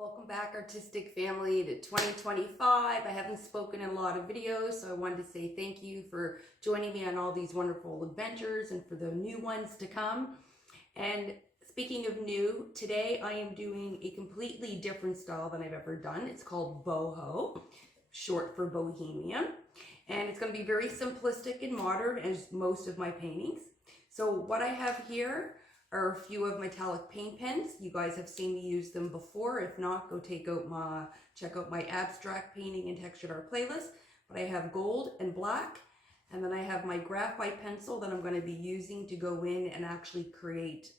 Welcome back, artistic family, to 2025. I haven't spoken in a lot of videos, so I wanted to say thank you for joining me on all these wonderful adventures and for the new ones to come. And speaking of new, today I am doing a completely different style than I've ever done. It's called BOHO, short for Bohemian. And it's going to be very simplistic and modern as most of my paintings. So what I have here are a few of metallic paint pens. You guys have seen me use them before. If not, go check out my abstract painting and textured art playlist. But I have gold and black, and then I have my graphite pencil that I'm going to be using to go in and actually create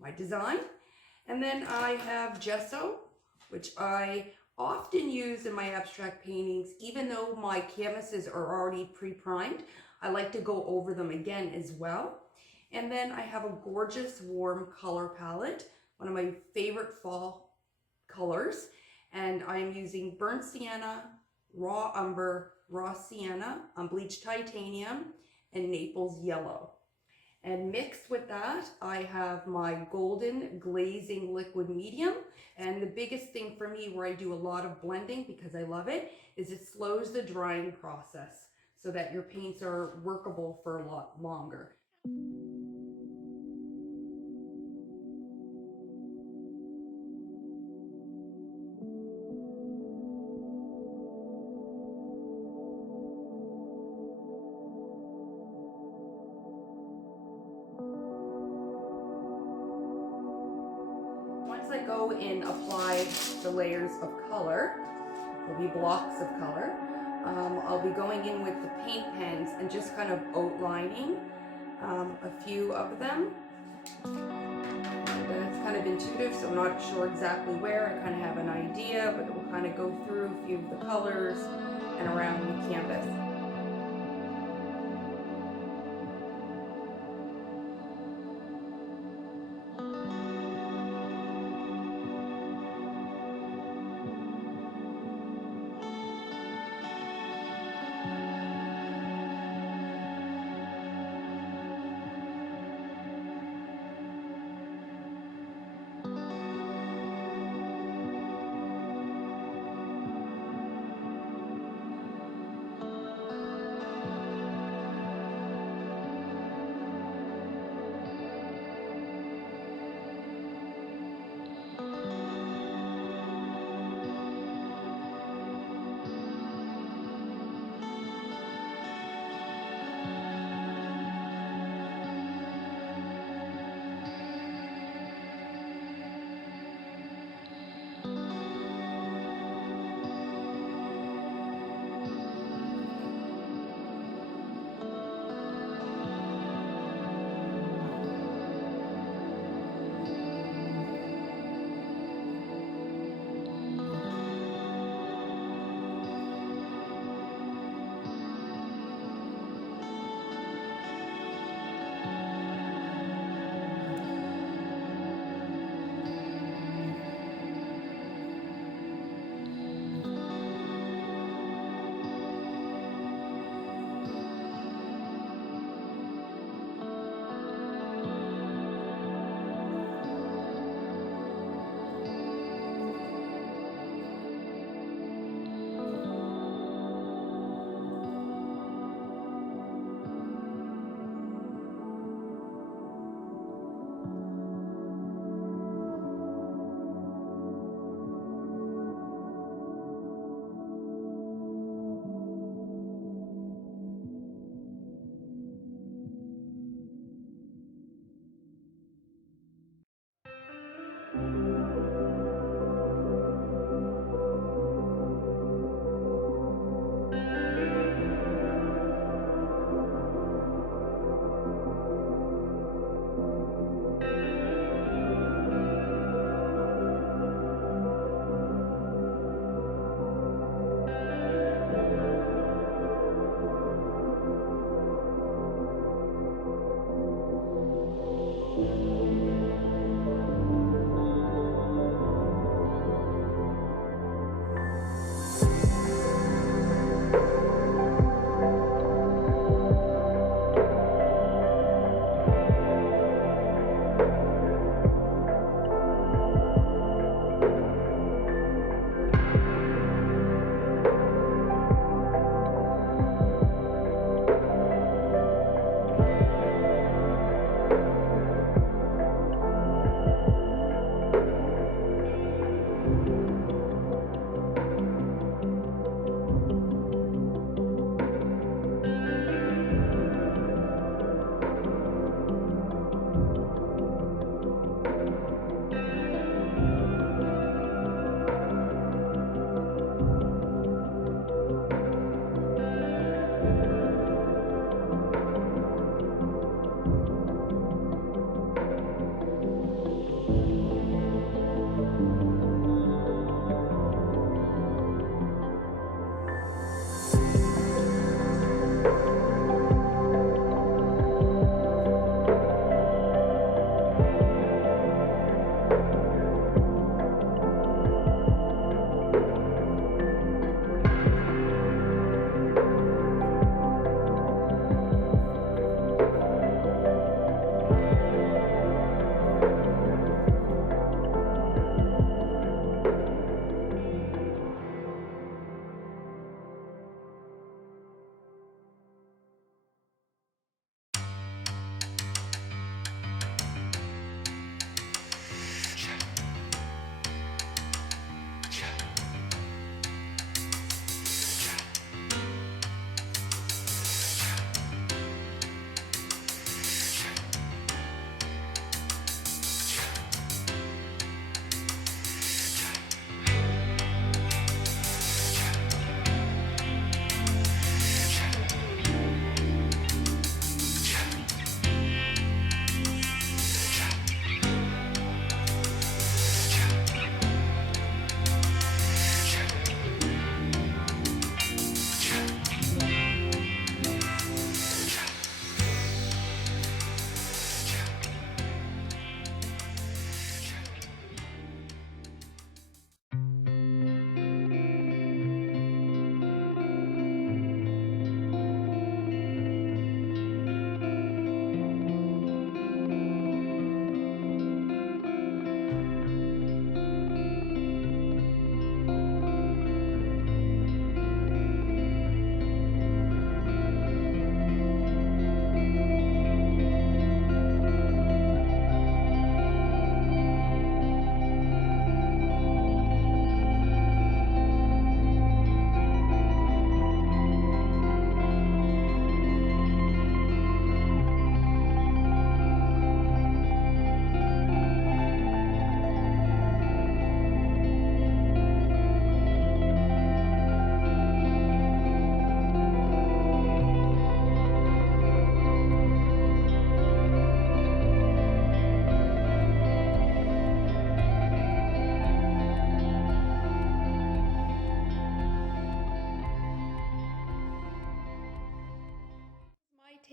my design. And then I have gesso, which I often use in my abstract paintings. Even though my canvases are already pre-primed, I like to go over them again as well. And then I have a gorgeous warm color palette, one of my favorite fall colors. And I'm using burnt sienna, raw umber, raw sienna, unbleached titanium, and Naples yellow. And mixed with that, I have my golden glazing liquid medium. And the biggest thing for me where I do a lot of blending, because I love it, is it slows the drying process so that your paints are workable for a lot longer. Once I go and apply the layers of color, there'll be blocks of color, I'll be going in with the paint pens and just kind of outlining a few of them. And it's kind of intuitive, so I'm not sure exactly where. I kind of have an idea, but it will kind of go through a few of the colors and around the canvas.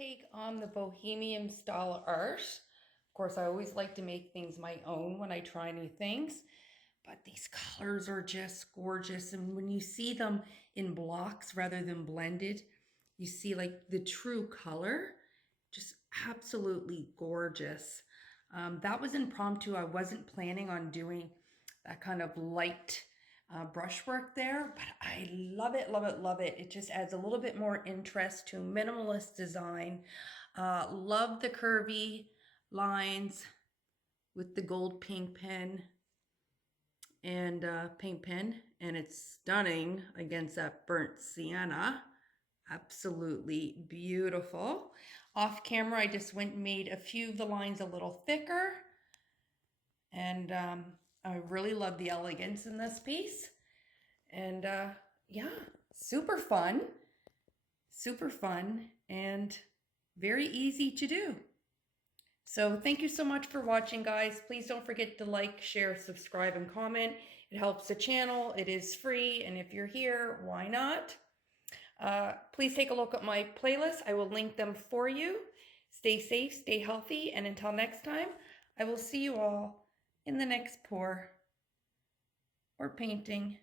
take on the bohemian style art. Of course, I always like to make things my own when I try new things, but these colors are just gorgeous. And when you see them in blocks rather than blended, you see like the true color, just absolutely gorgeous. That was impromptu. I wasn't planning on doing that kind of light brushwork there, but I love it, love it, love it. It just adds a little bit more interest to minimalist design. Love the curvy lines with the gold pink pen and paint pen, and it's stunning against that burnt sienna. Absolutely beautiful. Off camera, I just went and made a few of the lines a little thicker, and I really love the elegance in this piece. And yeah, super fun, and very easy to do. So thank you so much for watching, guys. Please don't forget to like, share, subscribe, and comment. It helps the channel. It is free, and if you're here, why not? Please take a look at my playlist. I will link them for you. Stay safe, stay healthy, and until next time, I will see you all in the next pour or painting.